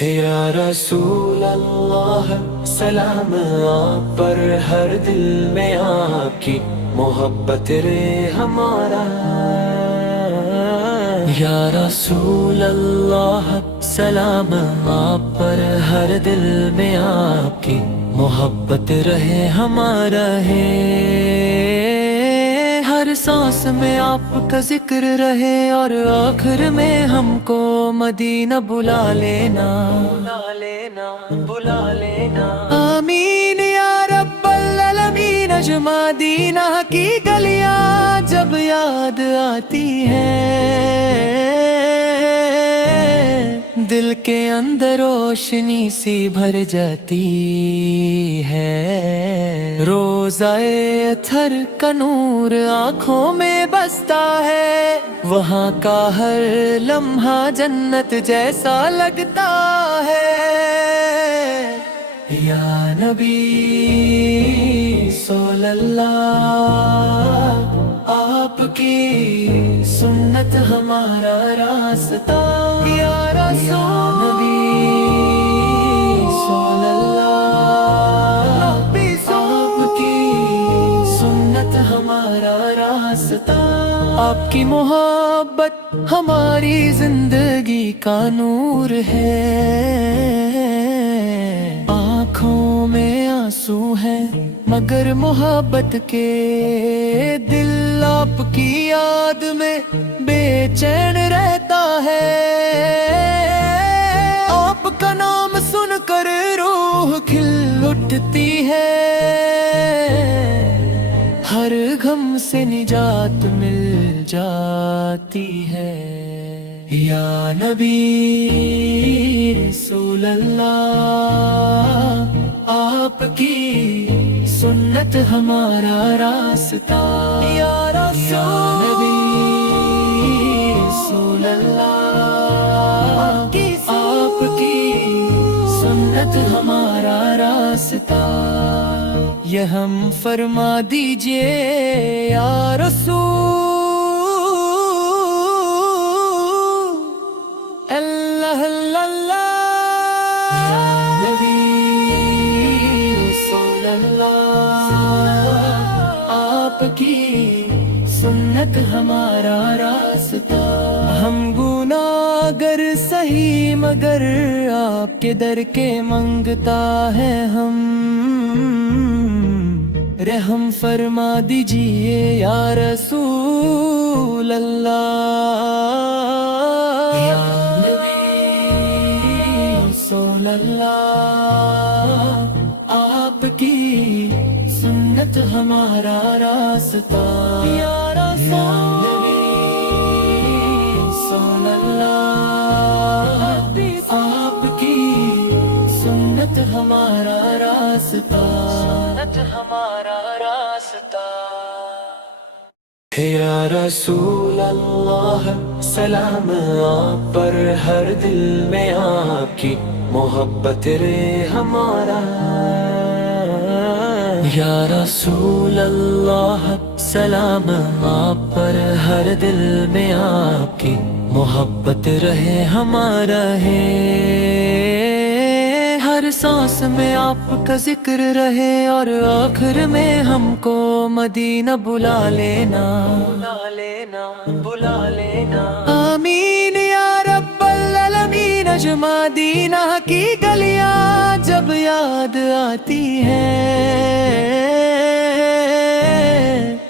یا رسول اللہ سلام آپ پر، ہر دل میں آپ کی محبت رہے ہمارا۔ یا رسول اللہ سلام آپ پر، ہر دل میں آپ کی محبت رہے ہمارا ہے۔ ہر سانس میں آپ کا ذکر رہے، اور آخر میں ہم کو مدینہ بلا لینا، بلا لینا۔ آمین یا رب العالمین۔ مدینہ کی گلیاں جب یاد آتی ہیں، دل کے اندر روشنی سی بھر جاتی ہے۔ روضہ اطہر کا نور آنکھوں میں بستا ہے، وہاں کا ہر لمحہ جنت جیسا لگتا ہے۔ یا نبی صلی اللہ، آپ کی سنت ہمارا راستہ۔ یا رسول صلی اللہ، آپ کی سنت ہمارا راستہ۔ آپ کی محبت ہماری زندگی کا نور ہے۔ آنکھوں میں آنسو ہیں مگر محبت کے، دل آپ کی یاد میں بے چین رہتا ہے۔ آپ کا نام سن کر روح کھل اٹھتی ہے، ہر غم سے نجات مل جاتی ہے۔ یا نبی رسول اللہ، آپ کی سنت ہمارا راستہ۔ یا نبی رسول اللہ، آپ کی سنت ہمارا راستہ۔ یہ ہم فرما دیجئے یا رسول اللہ اللہ۔ آپ کی سنت ہمارا راستہ۔ ہم گناہگار سہی مگر آپ کے در کے منگتا ہے ہم، رحم فرما دیجئے یا رسول اللہ۔ یا نبی صلی اللہ، آپ کی سنت ہمارا راستہ۔ یا رسول صلی اللہ، آپ کی سنت ہمارا راستہ، سنت ہمارا راستہ۔ یا رسول اللہ سلام آپ پر، ہر دل میں آپ کی محبت رہے ہمارا۔ یا رسول اللہ سلام آپ پر، ہر دل میں آپ کی محبت رہے ہمارا ہے۔ ہر سانس میں آپ کا ذکر رہے، اور آخر میں ہم کو مدینہ بلا لینا، بلا لینا۔ آمین یا رب العالمین۔ مدینہ کی گلیاں جب یاد آتی ہیں،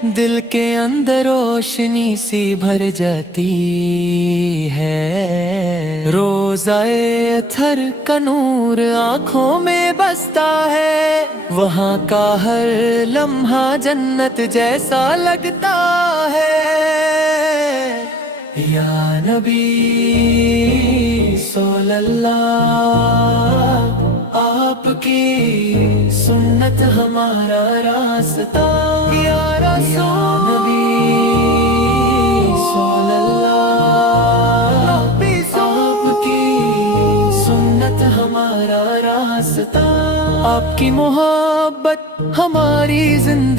دل کے اندر روشنی سی بھر جاتی ہے۔ روضہ اطہر کا نور آنکھوں میں بستا ہے، وہاں کا ہر لمحہ جنت جیسا لگتا ہے۔ یا نبی صلی اللہ، آپ کی سنت ہمارا راستہ۔ یا رسول صلی اللہ، آپ کی سنت ہمارا راستہ۔ آپ کی محبت ہماری زندگی